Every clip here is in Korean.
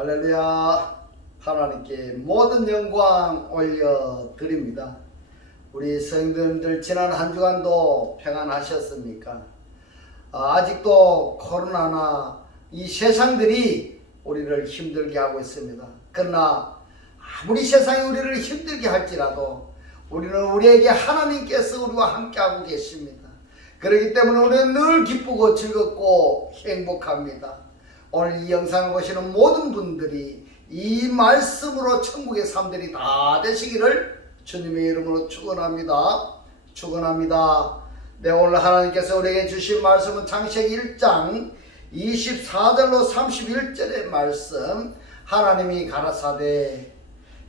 할렐루야. 하나님께 모든 영광 올려드립니다. 우리 성도님들 지난 한 주간도 평안하셨습니까? 아직도 코로나나 이 세상들이 우리를 힘들게 하고 있습니다. 그러나 아무리 세상이 우리를 힘들게 할지라도 우리는 우리에게 하나님께서 우리와 함께하고 계십니다. 그렇기 때문에 우리는 늘 기쁘고 즐겁고 행복합니다. 오늘 이 영상을 보시는 모든 분들이 이 말씀으로 천국의 삶들이 다 되시기를 주님의 이름으로 축원합니다. 축원합니다. 네, 오늘 하나님께서 우리에게 주신 말씀은 창세기 1장 24절로 31절의 말씀. 하나님이 가라사대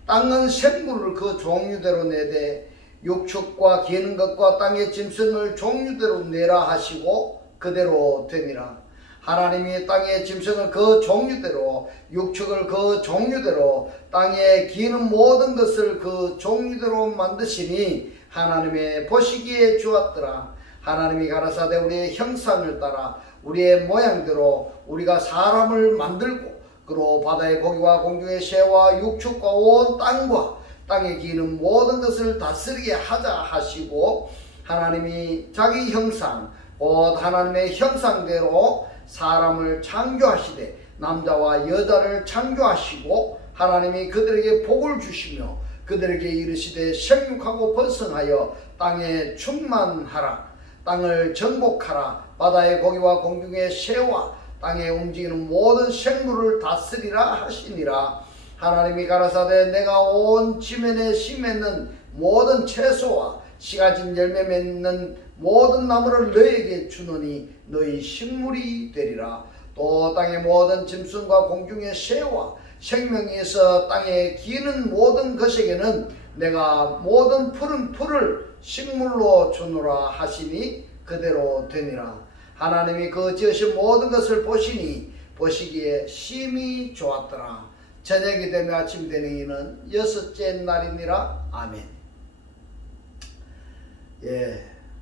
땅은 생물을 그 종류대로 내되 육축과 기는 것과 땅의 짐승을 종류대로 내라 하시고 그대로 되니라. 하나님이 땅의 짐승을 그 종류대로, 육축을 그 종류대로, 땅에 기는 모든 것을 그 종류대로 만드시니 하나님의 보시기에 좋았더라. 하나님이 가라사대 우리의 형상을 따라 우리의 모양대로 우리가 사람을 만들고 그로 바다의 고기와 공중의 새와 육축과 온 땅과 땅에 기는 모든 것을 다스리게 하자 하시고, 하나님이 자기 형상 곧 하나님의 형상대로 사람을 창조하시되 남자와 여자를 창조하시고, 하나님이 그들에게 복을 주시며 그들에게 이르시되 생육하고 번성하여 땅에 충만하라. 땅을 정복하라. 바다의 고기와 공중의 새와 땅에 움직이는 모든 생물을 다스리라 하시니라. 하나님이 가라사대 내가 온 지면에 씨 맺는 모든 채소와 씨 가진 열매 맺는 모든 나무를 너희에게 주노니 너희 식물이 되리라. 또 땅의 모든 짐승과 공중의 새와 생명이 있어 땅에 기는 모든 것에게는 내가 모든 푸른 풀을 식물로 주노라 하시니 그대로 되니라. 하나님이 그 지으신 모든 것을 보시니 보시기에 심히 좋았더라. 저녁이 되며 아침이 되는 이는 여섯째 날이니라. 아멘.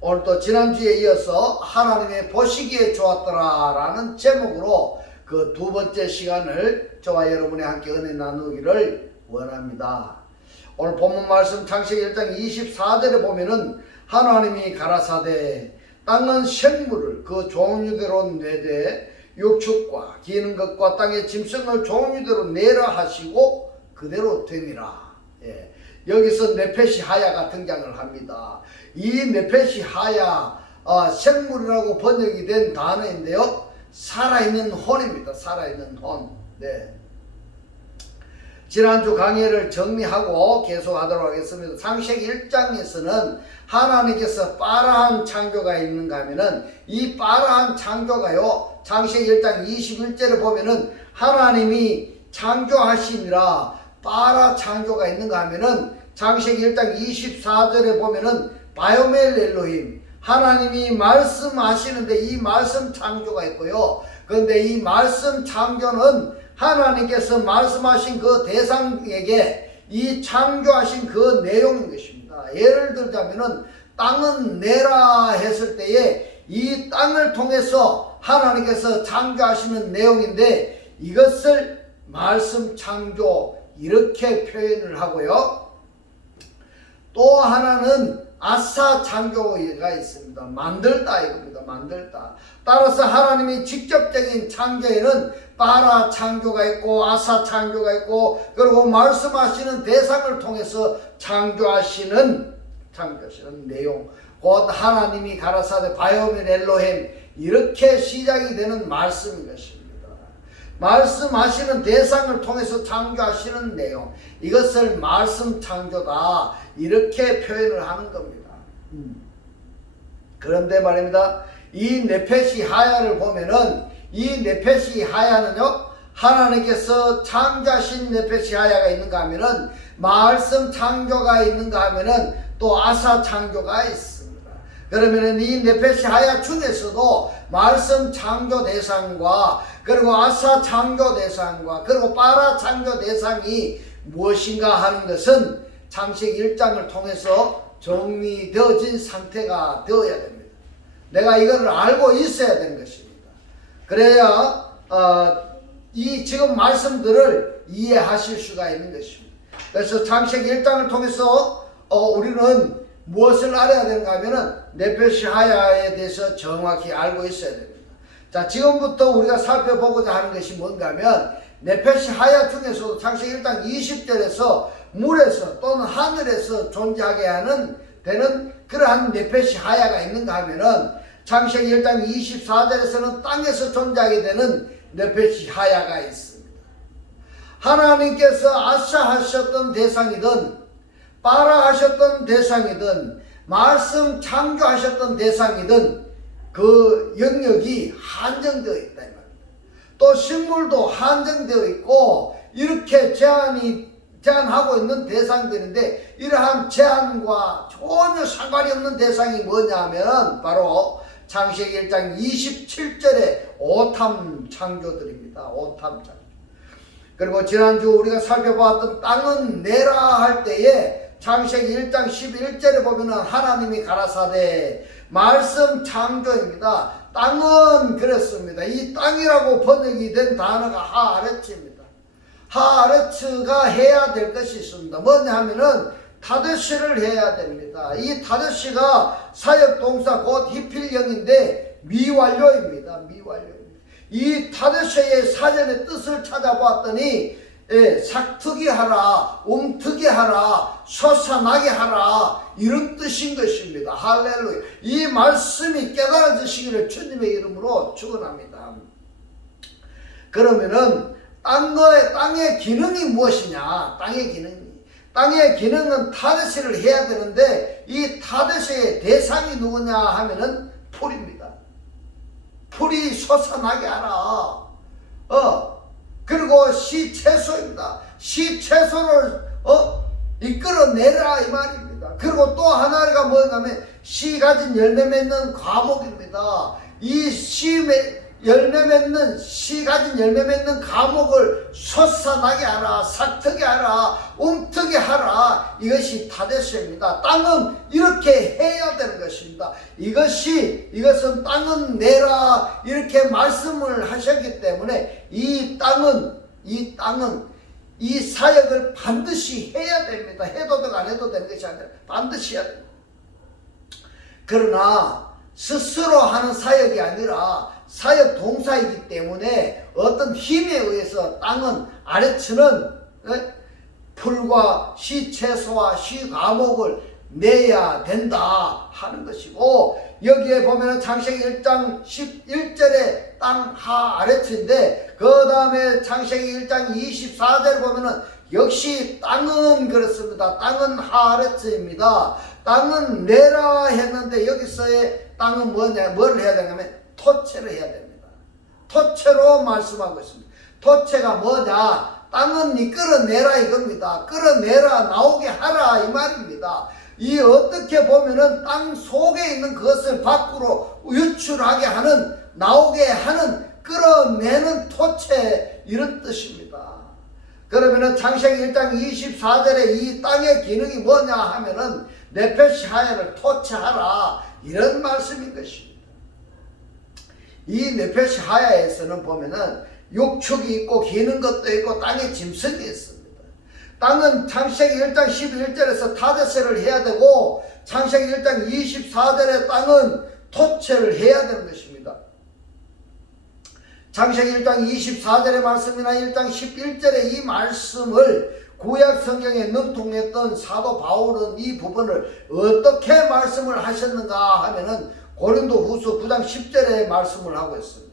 오늘 또 지난주에 이어서 하나님의 보시기에 좋았더라 라는 제목으로 그 두 번째 시간을 저와 여러분이 함께 은혜 나누기를 원합니다. 오늘 본문 말씀 창세기 1장 24절에 보면은 하나님이 가라사대 땅은 생물을 그 종류대로 내되 육축과 기는 것과 땅의 짐승을 종류대로 내라 하시고 그대로 되니라. 여기서 네페시 하야가 등장을 합니다. 이 네페시 하야 생물이라고 번역이 된 단어인데요, 살아있는 혼입니다. 살아있는 혼. 지난주 강의를 정리하고 계속하도록 하겠습니다. 창세기 1장에서는 하나님께서 빠르한 창조가 있는가 하면은 이 빠르한 창조가요, 창세기 1장 21절에 보면은 하나님이 창조하시니라 빠라 창조가 있는가 하면은 창세기 1장 24절에 보면은 바요멜 엘로힘 하나님이 말씀하시는데 이 말씀 창조가 있고요. 그런데 이 말씀 창조는 하나님께서 말씀하신 그 대상에게 이 창조하신 그 내용인 것입니다. 예를 들자면은 땅은 내라 했을 때에 이 땅을 통해서 하나님께서 창조하시는 내용인데 이것을 말씀 창조 이렇게 표현을 하고요. 또 하나는 아사 창조가 있습니다. 만들다 이겁니다. 만들다. 따라서 하나님이 직접적인 창조에는 빠라 창조가 있고 아사 창조가 있고, 그리고 말씀하시는 대상을 통해서 창조하시는 내용, 곧 하나님이 가라사대 바요멜 엘로힘 이렇게 시작이 되는 말씀인 것입니다. 말씀하시는 대상을 통해서 창조하시는 내용, 이것을 말씀 창조다 이렇게 표현을 하는 겁니다. 그런데 말입니다, 이 네페시 하야를 보면은 이 네페시 하야는요, 하나님께서 창조하신 네페시 하야가 있는가 하면은 말씀 창조가 있는가 하면은 또 아사 창조가 있습니다. 그러면은 이 네페시 하야 중에서도 말씀 창조 대상과 그리고 아사 창조 대상과 그리고 빠라 창조 대상이 무엇인가 하는 것은 창세기 1장을 통해서 정리되어진 상태가 되어야 됩니다. 내가 이것을 알고 있어야 되는 것입니다. 그래야 이 지금 말씀들을 이해하실 수가 있는 것입니다. 그래서 창세기 1장을 통해서 우리는 무엇을 알아야 되는가 하면은 네페시 하야에 대해서 정확히 알고 있어야 됩니다. 자, 지금부터 우리가 살펴보고자 하는 것이 뭔가 하면 네페시 하야 중에서도 창세기 1장 20절에서 물에서 또는 하늘에서 존재하게 하는 되는 그러한 네페시 하야가 있는가 하면은 창세기 1장 24절에서는 땅에서 존재하게 되는 네페시 하야가 있습니다. 하나님께서 아사하셨던 대상이든 빠라하셨던 대상이든 말씀 창조하셨던 대상이든 그 영역이 한정되어 있다 이 말입니다. 또 식물도 한정되어 있고 이렇게 제한하고 있는 대상들인데 이러한 제한과 전혀 상관이 없는 대상이 뭐냐 하면 바로 창세기 1장 27절의 오탐 창조들입니다. 오탐 창조. 그리고 지난주 우리가 살펴보았던 땅은 내라 할 때에 창세기 1장 11절에 보면은 하나님이 가라사대 말씀 창조입니다. 땅은 그렇습니다. 이 땅이라고 번역이 된 단어가 하아레츠입니다. 하아레츠가 해야 될 것이 있습니다. 뭐냐 하면은 타데시를 해야 됩니다. 이 타데시가 사역동사 곧 히필형인데 미완료입니다. 미완료입니다. 이 타데시의 사전의 뜻을 찾아보았더니 삭트게 하라, 움트게 하라, 솟아나게 하라 이런 뜻인 것입니다. 할렐루야. 이 말씀이 깨달아지시기를 주님의 이름으로 축원합니다. 그러면은 땅의 기능이 무엇이냐? 땅의 기능은 타데시를 해야 되는데 이 타데시의 대상이 누구냐 하면은 풀입니다. 풀이 솟아나게 하라. 그리고 시채소입니다. 시채소를 이끌어내라 이 말입니다. 그리고 또 하나가 뭐냐 하면 씨 가진 열매 맺는 과목입니다. 이 씨 가진 열매 맺는 과목을 솟아나게 하라, 삭트게 하라, 움트게 하라. 이것이 타데스입니다. 땅은 이렇게 해야 되는 것입니다. 이것은 땅은 내라 이렇게 말씀을 하셨기 때문에 이 땅은 이 사역을 반드시 해야 됩니다. 해도 되고 안 해도 되는 것이 아니라 반드시 해야 됩니다. 그러나 스스로 하는 사역이 아니라 사역 동사이기 때문에 어떤 힘에 의해서 땅은 아래츠는 풀과 시채소와 시과목을 내야 된다 하는 것이고 여기에 보면은 창세기 1장 11절에 땅 하 아래츠인데 그 다음에 창세기 1장 24절에 보면은 역시 땅은 그렇습니다. 땅은 하 아래츠입니다. 땅은 내라 했는데 여기서의 땅은 뭐냐, 뭘 해야 되냐면 토체를 해야 됩니다. 토체로 말씀하고 있습니다. 토체가 뭐냐? 땅은 니 끌어내라 이겁니다. 끌어내라, 나오게 하라 이 말입니다. 이 어떻게 보면은 땅 속에 있는 것을 밖으로 유출하게 하는, 나오게 하는, 끌어내는 토체 이런 뜻입니다. 그러면은 창세기 1장 24절에 이 땅의 기능이 뭐냐 하면은 네페시 하야를 토체하라 이런 말씀인 것입니다. 이 네페시 하야에서는 보면은 육축이 있고 기는 것도 있고 땅에 짐승이 있습니다. 땅은 창세기 1장 11절에서 타데스를 해야 되고 창세기 1장 24절에 땅은 토체를 해야 되는 것입니다. 창세기 1장 24절의 말씀이나 1장 11절의 이 말씀을 구약 성경에 능통했던 사도 바울은 이 부분을 어떻게 말씀을 하셨는가 하면은 고린도후서 9장 10절에 말씀을 하고 있습니다.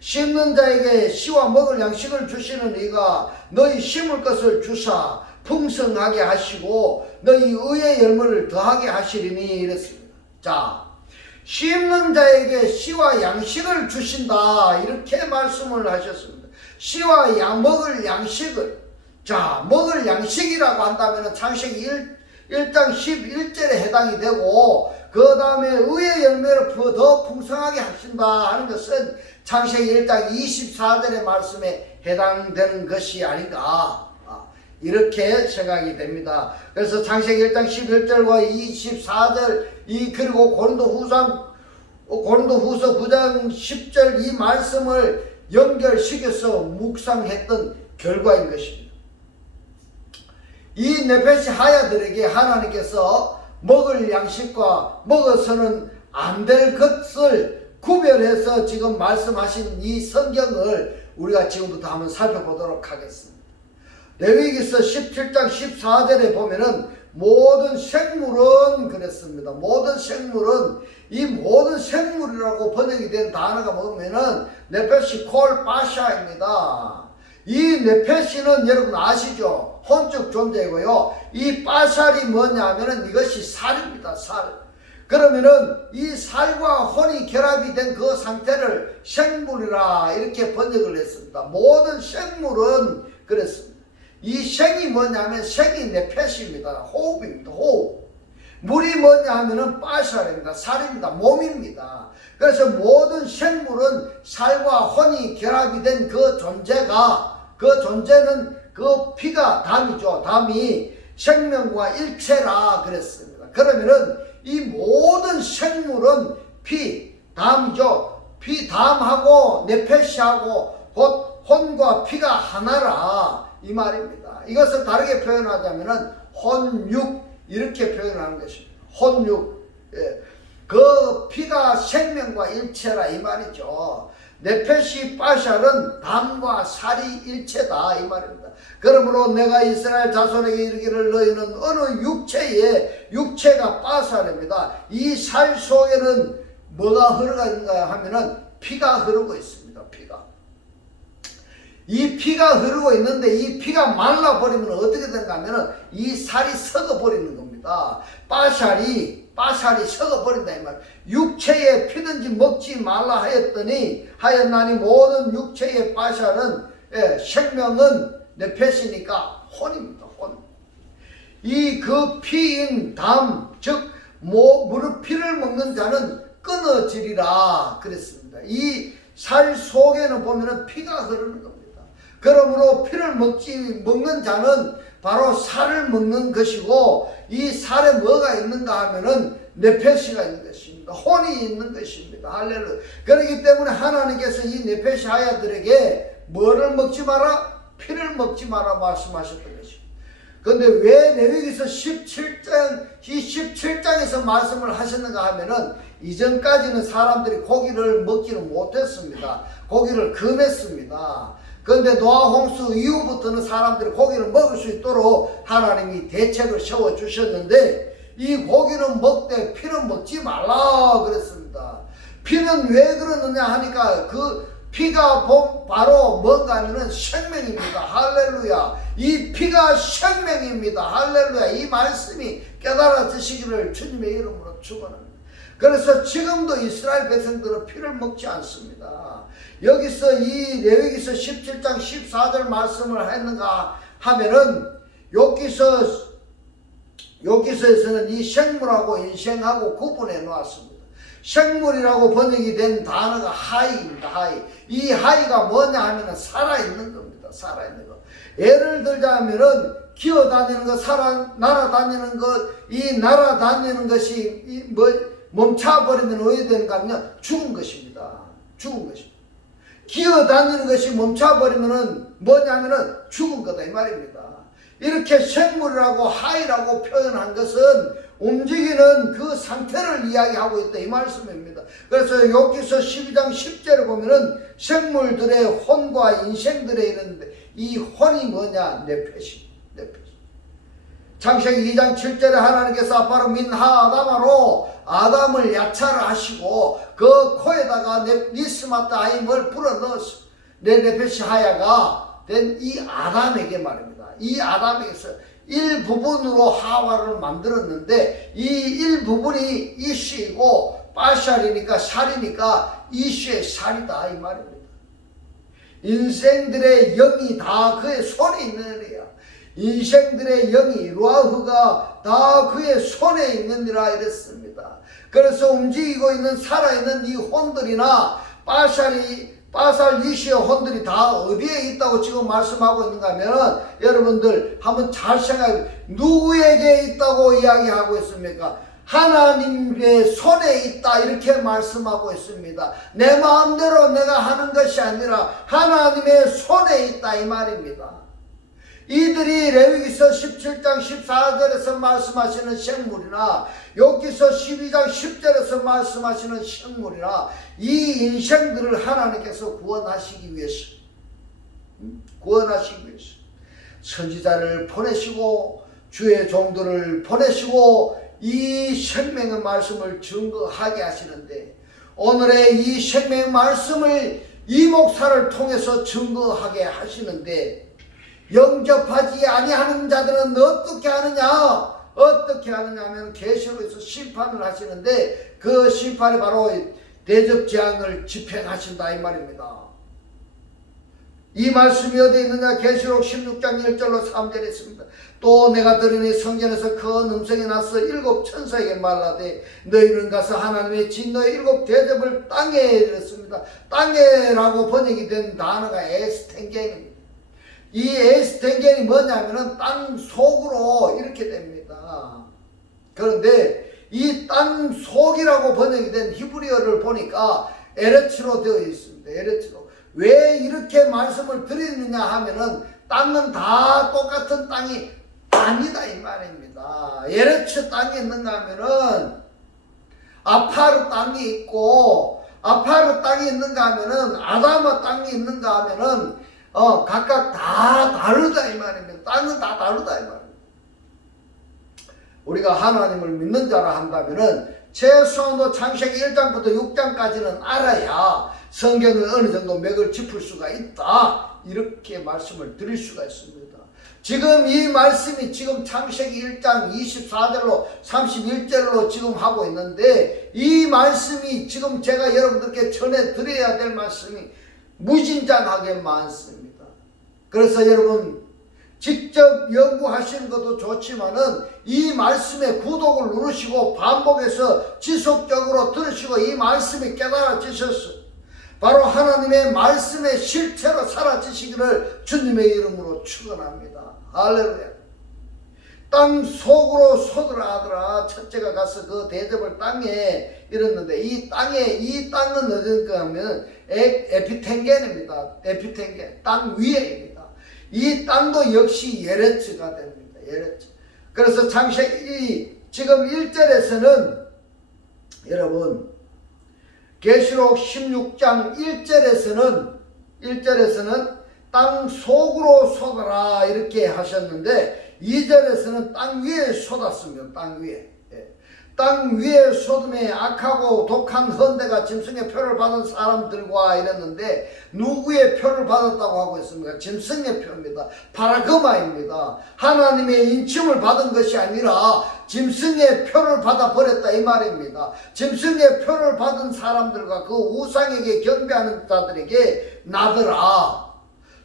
심는 자에게 씨와 먹을 양식을 주시는 이가 너희 심을 것을 주사 풍성하게 하시고 너희 의의 열매를 더하게 하시리니 이랬습니다. 자, 심는 자에게 씨와 양식을 주신다 이렇게 말씀을 하셨습니다. 씨와 먹을 양식을, 자, 먹을 양식이라고 한다면 창세기 1장 11절에 해당이 되고 그 다음에 의의 열매를 더 풍성하게 하신다 하는 것은 창세기 1장 24절의 말씀에 해당되는 것이 아닌가 이렇게 생각이 됩니다. 그래서 창세기 1장 11절과 24절 그리고 고린도후서 9장 10절 이 말씀을 연결시켜서 묵상했던 결과인 것입니다. 이 네페시 하야들에게 하나님께서 먹을 양식과 먹어서는 안 될 것을 구별해서 지금 말씀하신 이 성경을 우리가 지금부터 한번 살펴보도록 하겠습니다. 레위기서 17장 14절에 보면은 모든 생물은 그랬습니다. 모든 생물은 이 모든 생물이라고 번역이 된 단어가 뭐냐면은 네페시 콜 바샤입니다. 이 네페시는 여러분 아시죠? 혼적 존재이고요. 이 바샬이 뭐냐면은 이것이 살입니다. 살. 그러면은 이 살과 혼이 결합이 된 그 상태를 생물이라 이렇게 번역을 했습니다. 모든 생물은 그랬습니다. 이 생이 뭐냐면 생이 네페시입니다. 호흡입니다. 호흡. 물이 뭐냐 하면은 바샬입니다. 살입니다. 몸입니다. 그래서 모든 생물은 살과 혼이 결합이 된 그 존재가, 그 존재는 그 피가 담이죠. 담이 생명과 일체라 그랬습니다. 그러면은 이 모든 생물은 피, 담이죠. 피, 담하고 네페시하고 곧 혼과 피가 하나라 이 말입니다. 이것을 다르게 표현하자면은 혼육 이렇게 표현하는 것입니다. 혼육. 예. 그 피가 생명과 일체라 이 말이죠. 네페시 바샬은 담과 살이 일체다 이 말입니다. 그러므로 내가 이스라엘 자손에게 이르기를 너희는 어느 육체가 바샬입니다. 이 살 속에는 뭐가 흐르고 있는가 하면은 피가 흐르고 있습니다. 이 피가 흐르고 있는데 이 피가 말라버리면 어떻게 되는가 하면은 이 살이 썩어버리는 겁니다. 바샬이 썩어버린다 이 말. 육체에 피든지 먹지 말라 하였나니 모든 육체의 바샬은 생명은 네페시니까 혼입니다. 혼. 이 그 피인 담 즉 무릇 피를 먹는 자는 끊어지리라 그랬습니다. 이 살 속에는 보면은 피가 흐르는 겁니다. 그러므로 피를 먹는 자는 바로 살을 먹는 것이고 이 살에 뭐가 있는가 하면은 네페시가 있는 것입니다. 혼이 있는 것입니다. 할렐루야. 그렇기 때문에 하나님께서 이 네페시 하야들에게 뭐를 먹지 마라? 피를 먹지 마라 말씀하셨던 것입니다. 그런데 왜 레위기서 17장에서 말씀을 하셨는가 하면은 이전까지는 사람들이 고기를 먹지는 못했습니다. 고기를 금했습니다. 그런데 노아 홍수 이후부터는 사람들이 고기를 먹을 수 있도록 하나님이 대책을 세워주셨는데 이 고기는 먹되 피는 먹지 말라 그랬습니다. 피는 왜 그러느냐 하니까 그 피가 바로 뭔가 하면은 생명입니다. 할렐루야. 이 피가 생명입니다. 할렐루야. 이 말씀이 깨달아지시기를 주님의 이름으로 축원합니다. 그래서 지금도 이스라엘 백성들은 피를 먹지 않습니다. 여기서 이 레위기서 17장 14절 말씀을 했는가 하면은 여기서에서는 이 생물하고 인생하고 구분해 놓았습니다. 생물이라고 번역이 된 단어가 하이입니다. 하이. 이 하이가 뭐냐 하면은 살아있는 겁니다. 살아있는 거. 예를 들자면은 기어다니는 거, 날아다니는 것, 이 날아다니는 것이 멈춰버리면 어떻게 되는가 하면 죽은 것입니다. 죽은 것입니다. 기어다니는 것이 멈춰버리면은 뭐냐면은 죽은 거다 이 말입니다. 이렇게 생물이라고 하이라고 표현한 것은 움직이는 그 상태를 이야기하고 있다 이 말씀입니다. 그래서 여기서 12장 10절에 보면은 생물들의 혼과 인생들에 있는데 이 혼이 뭐냐? 네페시. 창세기 2장 7절에 하나님께서 아빠로 민하 아담아로 아담을 야차를 하시고 그 코에다가 니스마타 하임을 불어넣었어. 네페시 하야가 된 이 아담에게 말입니다. 이 아담에게서 일부분으로 하와를 만들었는데 이 일부분이 이슈이고 바샬이니까 살이니까 이슈의 살이다 이 말입니다. 인생들의 영이 다 그의 손에 있느니라. 인생들의 영이 루아흐가 다 그의 손에 있느니라 이랬습니다. 그래서 움직이고 있는 살아있는 이 혼들이나 바살 이슈의 혼들이 다 어디에 있다고 지금 말씀하고 있는가 하면 여러분들 한번 잘 생각해 누구에게 있다고 이야기하고 있습니까? 하나님의 손에 있다 이렇게 말씀하고 있습니다. 내 마음대로 내가 하는 것이 아니라 하나님의 손에 있다 이 말입니다. 이들이 레위기서 17장 14절에서 말씀하시는 생물이나 욥기서 12장 10절에서 말씀하시는 생물이나 이 인생들을 하나님께서 구원하시기 위해서 선지자를 보내시고 주의 종들을 보내시고 이 생명의 말씀을 증거하게 하시는데, 오늘의 이 생명의 말씀을 이 목사를 통해서 증거하게 하시는데, 영접하지 아니하는 자들은 어떻게 하느냐? 어떻게 하느냐 하면 계시록에서 심판을 하시는데, 그 심판이 바로 대접재앙을 집행하신다 이 말입니다. 이 말씀이 어디 있느냐? 계시록 16장 1절로 3절에 있습니다. 또 내가 들으니 성전에서 큰 음성이 나서 일곱 천사에게 말하되 너희는 가서 하나님의 진노의 일곱 대접을 땅에 이르렀습니다. 땅에라고 번역이 된 단어가 에스텐겐입니다. 이 에스텐겐이 뭐냐면은 땅 속으로 이렇게 됩니다. 그런데 이 땅 속이라고 번역이 된 히브리어를 보니까 에레츠로 되어 있습니다. 에레츠로. 왜 이렇게 말씀을 드리느냐 하면은 땅은 다 똑같은 땅이 아니다 이 말입니다. 에레츠 땅이 있는가 하면은 아파르 땅이 있고, 아파르 땅이 있는가 하면은 아다마 땅이 있는가 하면은 각각 다 다르다 이 말입니다. 땅은 다 다르다 이 말입니다. 우리가 하나님을 믿는 자라 한다면은 최소한도 창세기 1장부터 6장까지는 알아야 성경을 어느 정도 맥을 짚을 수가 있다 이렇게 말씀을 드릴 수가 있습니다. 지금 이 말씀이 지금 창세기 1장 24절로 31절로 지금 하고 있는데, 이 말씀이 지금 제가 여러분들께 전해드려야 될 말씀이 무진장하게 많습니다. 그래서 여러분 직접 연구하시는 것도 좋지만은 이 말씀에 구독을 누르시고 반복해서 지속적으로 들으시고 이 말씀이 깨달아지셔서 바로 하나님의 말씀의 실체로 사라지시기를 주님의 이름으로 축원합니다. 할렐루야. 땅 속으로 솟으라더라. 첫째가 가서 그 대접을 땅에 이뤘는데, 이 땅은 어딘가 하면 에피텐겐입니다. 에피텐겐, 땅 위에입니다. 이 땅도 역시 예레츠가 됩니다. 예레츠. 그래서 창세기 지금 1절에서는 여러분 계시록 16장 1절에서는 땅 속으로 쏟아라 이렇게 하셨는데, 2절에서는 땅 위에 쏟았습니다. 땅 위에. 땅 위에 쏟음에 악하고 독한 헌데가 짐승의 표를 받은 사람들과 이랬는데, 누구의 표를 받았다고 하고 있습니까? 짐승의 표입니다. 파라그마입니다. 하나님의 인침을 받은 것이 아니라 짐승의 표를 받아 버렸다 이 말입니다. 짐승의 표를 받은 사람들과 그 우상에게 경배하는 자들에게 나더라.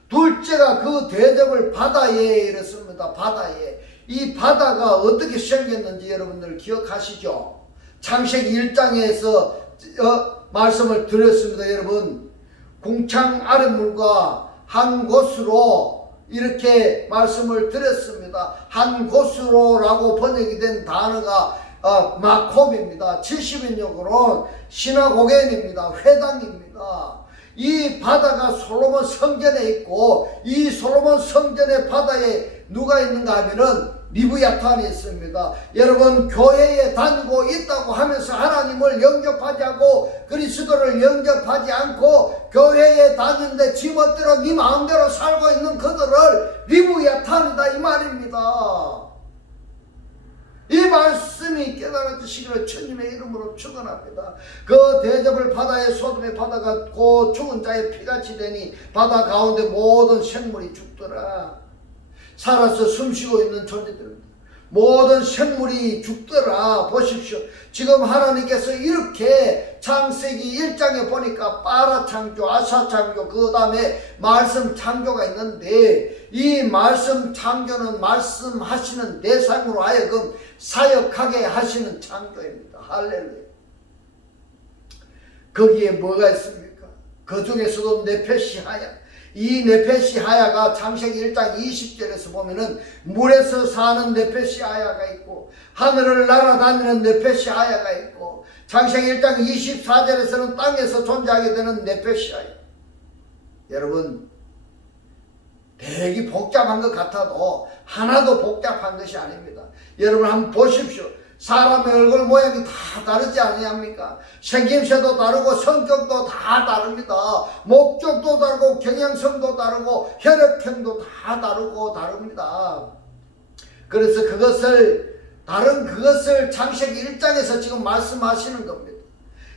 둘째가 그 대접을 바다에 이랬습니다. 바다에. 이 바다가 어떻게 생겼는지 여러분들 기억하시죠? 창세기 1장에서 말씀을 드렸습니다. 여러분, 궁창 아랫물과 한 곳으로 이렇게 말씀을 드렸습니다. 한 곳으로라고 번역이 된 단어가 마콤입니다. 70인역으로는 시나고겐입니다. 회당입니다. 이 바다가 솔로몬 성전에 있고, 이 솔로몬 성전의 바다에 누가 있는가 하면은 리브야탄이 있습니다. 여러분, 교회에 다니고 있다고 하면서 하나님을 영접하지 않고 그리스도를 영접하지 않고 교회에 다니는데 지멋대로 네 마음대로 살고 있는 그들을 리브야탄이다 이 말입니다. 이 말씀이 깨달아지시기를 주님의 이름으로 축원합니다. 그 대접을 바다에 쏟음에 바다가 고 죽은 자의 피같이 되니 바다 가운데 모든 생물이 죽더라. 살아서 숨쉬고 있는 존재들입니다. 모든 생물이 죽더라. 보십시오. 지금 하나님께서 이렇게 창세기 1장에 보니까 빠라 창조, 아사 창조, 그 다음에 말씀 창조가 있는데, 이 말씀 창조는 말씀하시는 대상으로 하여금 사역하게 하시는 창조입니다. 할렐루야. 거기에 뭐가 있습니까? 그 중에서도 네페시 하야, 이 네페시 하야가 창세기 1장 20절에서 보면은 물에서 사는 네페시 하야가 있고 하늘을 날아다니는 네페시 하야가 있고 창세기 1장 24절에서는 땅에서 존재하게 되는 네페시 하야. 여러분 되게 복잡한 것 같아도 하나도 복잡한 것이 아닙니다. 여러분 한번 보십시오. 사람의 얼굴 모양이 다 다르지 않습니까? 생김새도 다르고 성격도 다 다릅니다. 목적도 다르고 경향성도 다르고 혈액형도 다 다르고 다릅니다. 그래서 다른 그것을 창세기 1장에서 지금 말씀하시는 겁니다.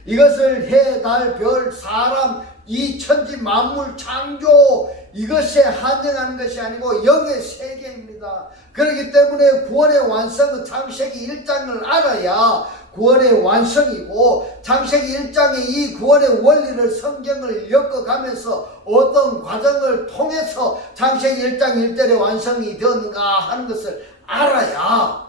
이것을 해, 달, 별, 사람, 이 천지 만물 창조 이것에 한정하는 것이 아니고 영의 세계입니다. 그렇기 때문에 구원의 완성은 창세기 1장을 알아야 구원의 완성이고 창세기 1장의 이 구원의 원리를 성경을 엮어가면서 어떤 과정을 통해서 창세기 1장 1절의 완성이 되었는가 하는 것을 알아야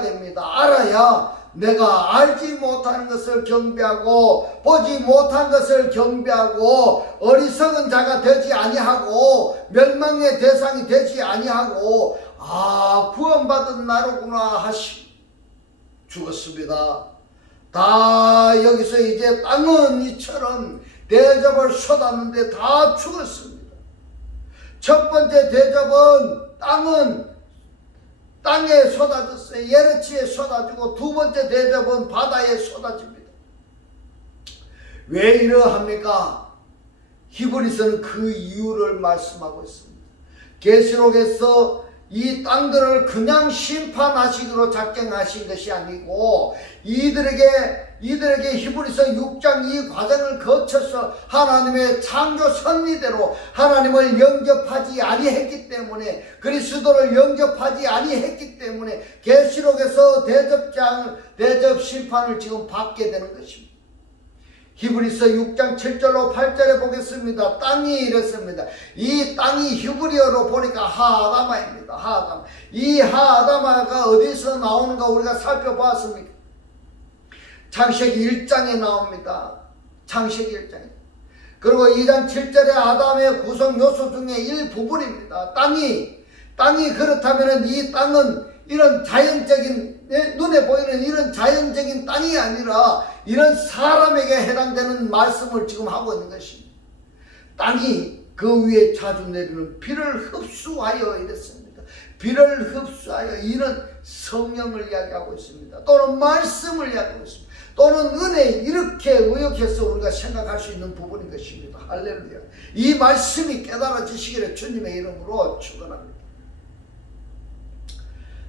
됩니다. 알아야 내가 알지 못하는 것을 경배하고 보지 못한 것을 경배하고 어리석은 자가 되지 아니하고 멸망의 대상이 되지 아니하고 구원받은 나로구나 하시 죽었습니다. 다 여기서 이제 땅은 이처럼 대접을 쏟았는데 다 죽었습니다. 첫 번째 대접은 땅에 쏟아졌어요. 예르치에 쏟아지고 두 번째 대접은 바다에 쏟아집니다. 왜 이러합니까? 히브리서는 그 이유를 말씀하고 있습니다. 계시록에서 이 땅들을 그냥 심판하시기로 작정하신 것이 아니고 이들에게 히브리서 6장 이 과정을 거쳐서 하나님의 창조 섭리대로 하나님을 영접하지 아니했기 때문에 그리스도를 영접하지 아니했기 때문에 계시록에서 대접 심판을 지금 받게 되는 것입니다. 히브리서 6장 7절로 8절에 보겠습니다. 땅이 이랬습니다. 이 땅이 히브리어로 보니까 하아다마입니다. 하아다마. 이 하아다마가 어디서 나오는가 우리가 살펴보았습니까? 창세기 1장에 나옵니다. 창세기 1장에. 그리고 2장 7절에 아담의 구성 요소 중에 일부분입니다. 땅이 그렇다면 이 땅은 이런 자연적인 눈에 보이는 이런 자연적인 땅이 아니라 이런 사람에게 해당되는 말씀을 지금 하고 있는 것입니다. 땅이 그 위에 자주 내리는 비를 흡수하여 이랬습니다. 비를 흡수하여 이런 성령을 이야기하고 있습니다. 또는 말씀을 이야기하고 있습니다. 또는 은혜 이렇게 의역해서 우리가 생각할 수 있는 부분인 것입니다. 할렐루야. 이 말씀이 깨달아지시기를 주님의 이름으로 축원합니다.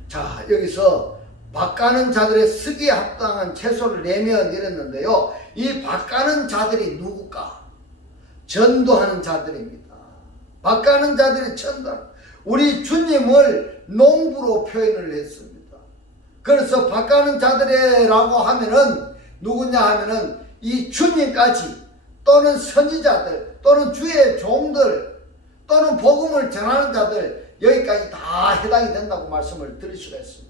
자, 여기서 밭가는 자들의 쓰기에 합당한 채소를 내면 이랬는데요. 이 밭가는 자들이 누굴까? 전도하는 자들입니다. 밭가는 자들이 전도하는 우리 주님을 농부로 표현을 했습니다. 그래서 밭가는 자들이라고 하면은 누구냐 하면은 이 주님까지 또는 선지자들 또는 주의 종들 또는 복음을 전하는 자들 여기까지 다 해당이 된다고 말씀을 드릴 수가 있습니다.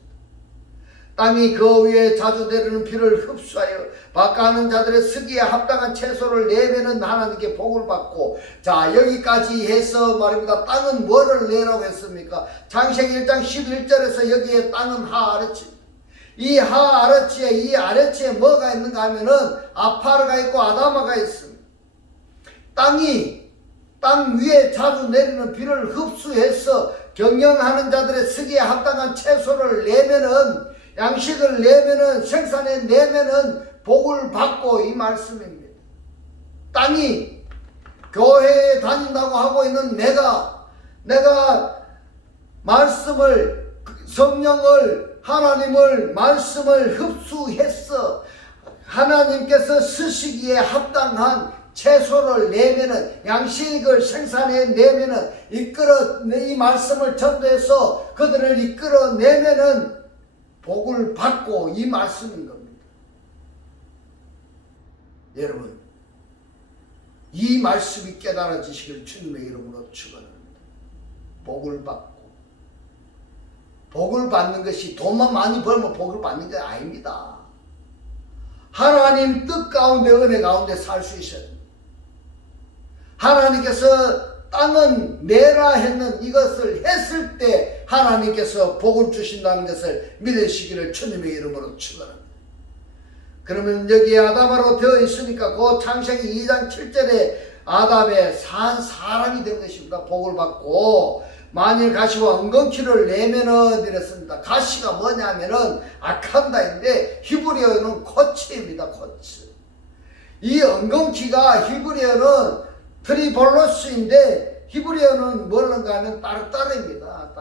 땅이 그 위에 자주 내리는 비를 흡수하여 밭가는 자들의 쓰기에 합당한 채소를 내면은 하나님께 복을 받고 자 여기까지 해서 말입니다. 땅은 뭐를 내라고 했습니까? 창세기 1장 11절에서 여기에 땅은 하아르치 이 하아르치에 이 아래치에 뭐가 있는가 하면은 아파르가 있고 아다마가 있습니다. 땅 위에 자주 내리는 비를 흡수해서 경영하는 자들의 쓰기에 합당한 채소를 내면은 양식을 내면은 생산해 내면은 복을 받고 이 말씀입니다. 땅이 교회에 다닌다고 하고 있는 내가 말씀을 성령을 하나님을 말씀을 흡수해서 하나님께서 쓰시기에 합당한 채소를 내면은 양식을 생산해 내면은 이 말씀을 전도해서 그들을 이끌어 내면은 복을 받고 이 말씀인 겁니다. 여러분 이 말씀이 깨달아지시길 주님의 이름으로 축원합니다. 복을 받고 복을 받는 것이 돈만 많이 벌면 복을 받는 게 아닙니다. 하나님 뜻 가운데 은혜 가운데 살 수 있어야 됩니다. 하나님께서 땅은 내라 했는 이것을 했을 때 하나님께서 복을 주신다는 것을 믿으시기를 주님의 이름으로 축원합니다. 그러면 여기에 아담으로 되어 있으니까 그 창세기 2장 7절에 아담에 산 사람이 된 것입니다. 복을 받고 만일 가시와 엉겅퀴를 내면은 이랬습니다. 가시가 뭐냐면은 아칸다인데 히브리어는 코츠입니다. 코츠. 이 엉겅퀴가 히브리어는 트리볼로스인데 히브리어는 뭘는가 하면 따르따르입니다.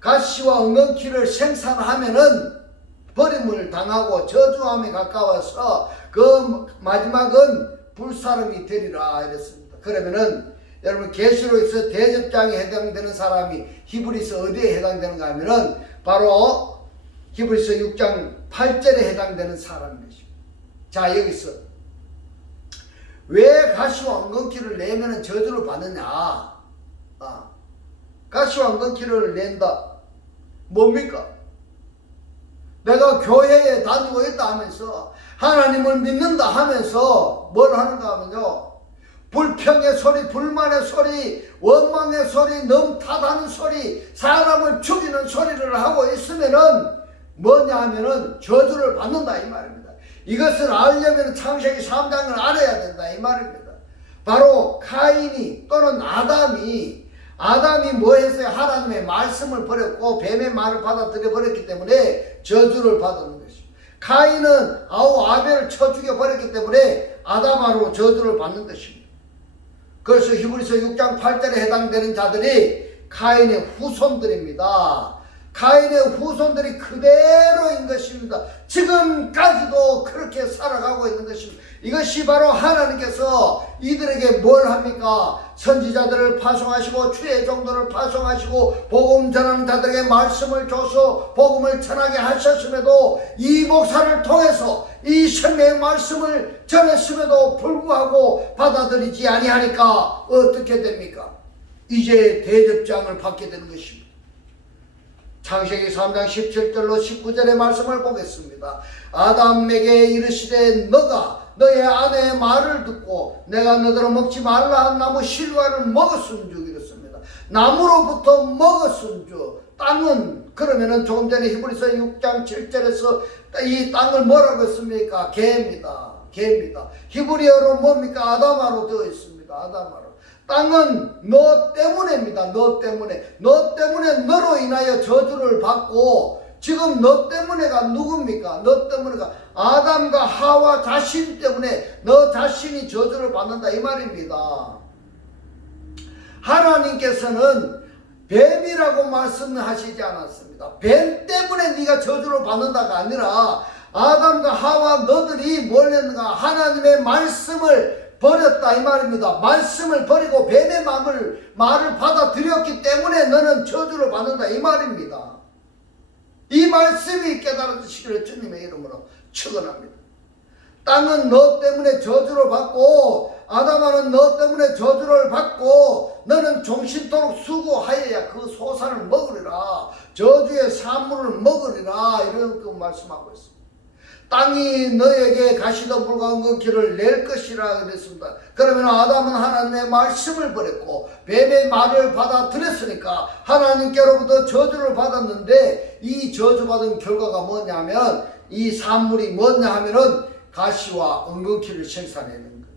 가시와 엉겅퀴를 생산하면은 버림을 당하고 저주함에 가까워서 그 마지막은 불사름이 되리라 이랬습니다. 그러면은 여러분 계시록에서 대접장에 해당되는 사람이 히브리서 어디에 해당되는가 하면은 바로 히브리서 6장 8절에 해당되는 사람입니다. 자, 여기서 왜 가시와 엉겅퀴를 내면은 저주를 받느냐? 가시와 엉겅퀴를 낸다. 뭡니까? 내가 교회에 다니고 있다 하면서 하나님을 믿는다 하면서 뭘 하는가 하면요, 불평의 소리, 불만의 소리, 원망의 소리, 넘탓하는 소리, 사람을 죽이는 소리를 하고 있으면은 뭐냐 하면은 저주를 받는다 이 말입니다. 이것을 알려면 창세기 3장을 알아야 된다 이 말입니다. 바로 카인이 또는 아담이 뭐 했어요? 하나님의 말씀을 버렸고 뱀의 말을 받아들여 버렸기 때문에 저주를 받는 것입니다. 카인은 아벨을 쳐 죽여 버렸기 때문에 아담으로 저주를 받는 것입니다. 그래서 히브리서 6장 8절에 해당되는 자들이 카인의 후손들입니다. 카인의 후손들이 그대로인 것입니다. 지금까지도 그렇게 살아가고 있는 것입니다. 이것이 바로 하나님께서 이들에게 뭘 합니까? 선지자들을 파송하시고 주의 종들을 파송하시고 복음 전하는 자들에게 말씀을 줘서 복음을 전하게 하셨음에도 이 목사를 통해서 이 생명의 말씀을 전했음에도 불구하고 받아들이지 아니하니까 어떻게 됩니까? 이제 대접장을 받게 되는 것입니다. 창세기 3장 17절로 19절의 말씀을 보겠습니다. 아담에게 이르시되 너가 너의 아내의 말을 듣고 내가 너더러 먹지 말라 한 나무 실과를 먹었은즉 이렇습니다. 나무로부터 먹었은즉 땅은 그러면은 조금 전에 히브리서 6장 7절에서 이 땅을 뭐라고 했습니까? 개입니다. 히브리어로 뭡니까? 아담아로 되어 있습니다. 아담아로. 땅은 너 때문에입니다. 너 때문에 너로 인하여 저주를 받고 지금 너 때문에가 누굽니까? 너 때문에가 아담과 하와 자신 때문에 너 자신이 저주를 받는다 이 말입니다. 하나님께서는 뱀이라고 말씀하시지 않았습니다. 뱀 때문에 네가 저주를 받는다가 아니라 아담과 하와 너들이 뭘 했는가? 하나님의 말씀을 버렸다 이 말입니다. 말씀을 버리고 뱀의 말을 받아들였기 때문에 너는 저주를 받는다 이 말입니다. 이 말씀이 깨달아지시기를 주님의 이름으로 축원합니다. 땅은 너 때문에 저주를 받고 아담아는 너 때문에 저주를 받고 너는 종신토록 수고하여야 그 소산을 먹으리라. 저주의 산물을 먹으리라. 이렇게 말씀하고 있습니다. 땅이 너에게 가시던 불과 엉겅퀴를 낼 것이라 그랬습니다. 그러면 아담은 하나님의 말씀을 버렸고 뱀의 말을 받아들였으니까 하나님께로부터 저주를 받았는데 이 저주받은 결과가 뭐냐면 이 산물이 뭐냐 하면은 가시와 엉겅퀴를 생산해낸 겁니다.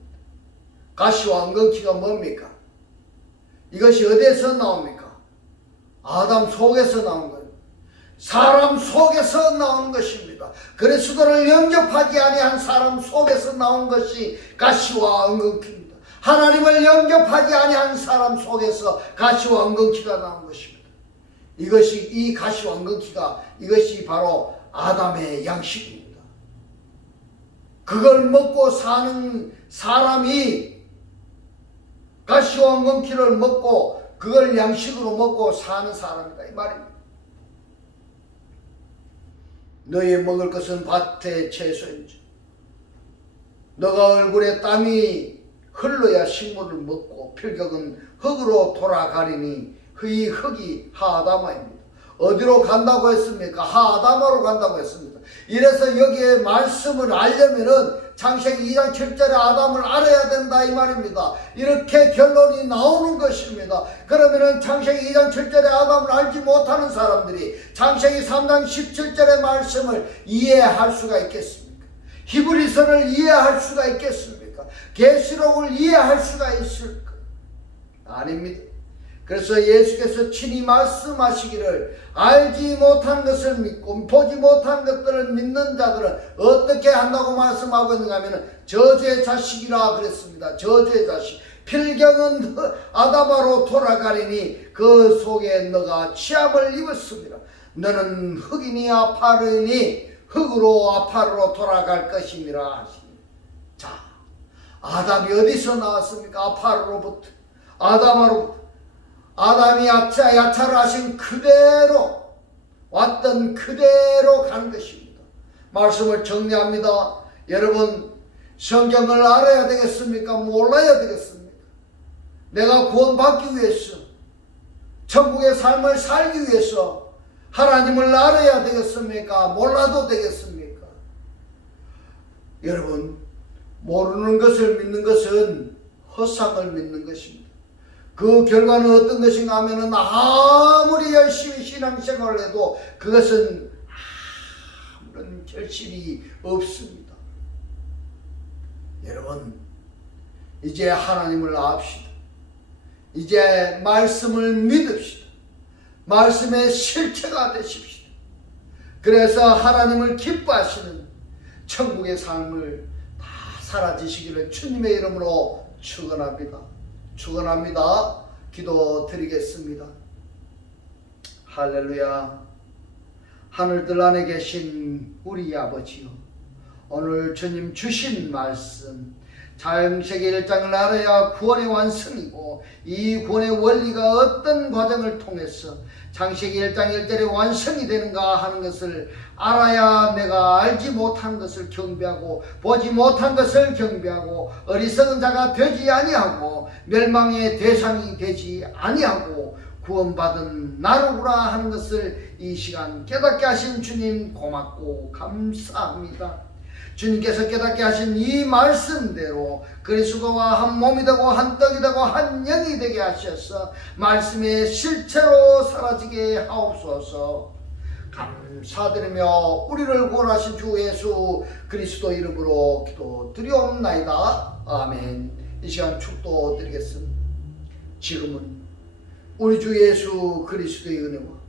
가시와 엉겅퀴가 뭡니까? 이것이 어디에서 나옵니까? 아담 속에서 나온 거예요. 사람 속에서 나온 것입니다. 그리스도를 영접하지 아니한 사람 속에서 나온 것이 가시와 엉겅퀴입니다. 하나님을 영접하지 아니한 사람 속에서 가시와 엉겅퀴가 나온 것입니다. 이것이 이 가시와 엉겅퀴가 이것이 바로 아담의 양식입니다. 그걸 먹고 사는 사람이 가시와 엉겅퀴를 먹고 그걸 양식으로 먹고 사는 사람이다 이 말입니다. 너희 먹을 것은 밭의 채소인지 너가 얼굴에 땀이 흘러야 식물을 먹고 필격은 흙으로 돌아가리니 이 흙이 하아담아입니다. 어디로 간다고 했습니까? 하아담으로 간다고 했습니다. 이래서 여기에 말씀을 알려면은 창세기 2장 7절에 아담을 알아야 된다 이 말입니다. 이렇게 결론이 나오는 것입니다. 그러면은 창세기 2장 7절에 아담을 알지 못하는 사람들이 창세기 3장 17절의 말씀을 이해할 수가 있겠습니까? 히브리서를 이해할 수가 있겠습니까? 계시록을 이해할 수가 있을까? 아닙니다. 그래서 예수께서 친히 말씀하시기를 알지 못한 것을 믿고 보지 못한 것들을 믿는 자들은 어떻게 한다고 말씀하고 있는가 하면 저주의 자식이라 그랬습니다. 저주의 자식. 필경은 아담아로 돌아가리니 그 속에 너가 취함을 입었습니다. 너는 흙이니 아파르니 흙으로 아파르로 돌아갈 것임이라 하십니다. 자, 아담이 어디서 나왔습니까? 아파르로부터. 아담아로부터. 아담이 야차를 하신 그대로 왔던 그대로 간 것입니다. 말씀을 정리합니다. 여러분 성경을 알아야 되겠습니까? 몰라야 되겠습니까? 내가 구원받기 위해서 천국의 삶을 살기 위해서 하나님을 알아야 되겠습니까? 몰라도 되겠습니까? 여러분 모르는 것을 믿는 것은 허상을 믿는 것입니다. 그 결과는 어떤 것인가 하면은 아무리 열심히 신앙생활을 해도 그것은 아무런 결실이 없습니다. 여러분 이제 하나님을 압시다. 이제 말씀을 믿읍시다. 말씀의 실체가 되십시다. 그래서 하나님을 기뻐하시는 천국의 삶을 다 살아지시기를 주님의 이름으로 축원합니다. 축원합니다. 기도 드리겠습니다. 할렐루야. 하늘들 안에 계신 우리 아버지요, 오늘 주님 주신 말씀 창세기 1장을 알아야 구원의 완성이고 이 구원의 원리가 어떤 과정을 통해서 창세기 1장 1절에 완성이 되는가 하는 것을 알아야 내가 알지 못한 것을 경배하고 보지 못한 것을 경배하고 어리석은 자가 되지 아니하고 멸망의 대상이 되지 아니하고 구원받은 나로구나 하는 것을 이 시간 깨닫게 하신 주님 고맙고 감사합니다. 주님께서 깨닫게 하신 이 말씀대로 그리스도와 한 몸이 되고 한 떡이 되고 한 영이 되게 하셔서 말씀의 실체로 사라지게 하옵소서. 감사드리며 우리를 구원하신 주 예수 그리스도 이름으로 기도드리옵나이다. 아멘. 이 시간 축도드리겠습니다. 지금은 우리 주 예수 그리스도의 은혜와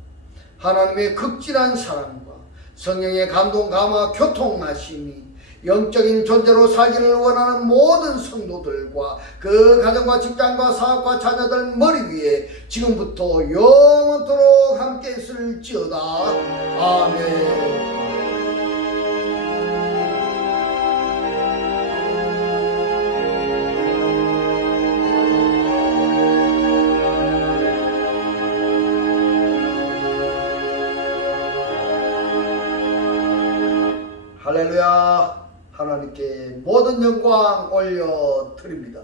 하나님의 극진한 사랑과 성령의 감동 감화 교통하심이 영적인 존재로 살기를 원하는 모든 성도들과 그 가정과 직장과 사업과 자녀들 머리 위에 지금부터 영원토록 함께 있을지어다. 아멘. 할렐루야. 하나님께 모든 영광 올려드립니다.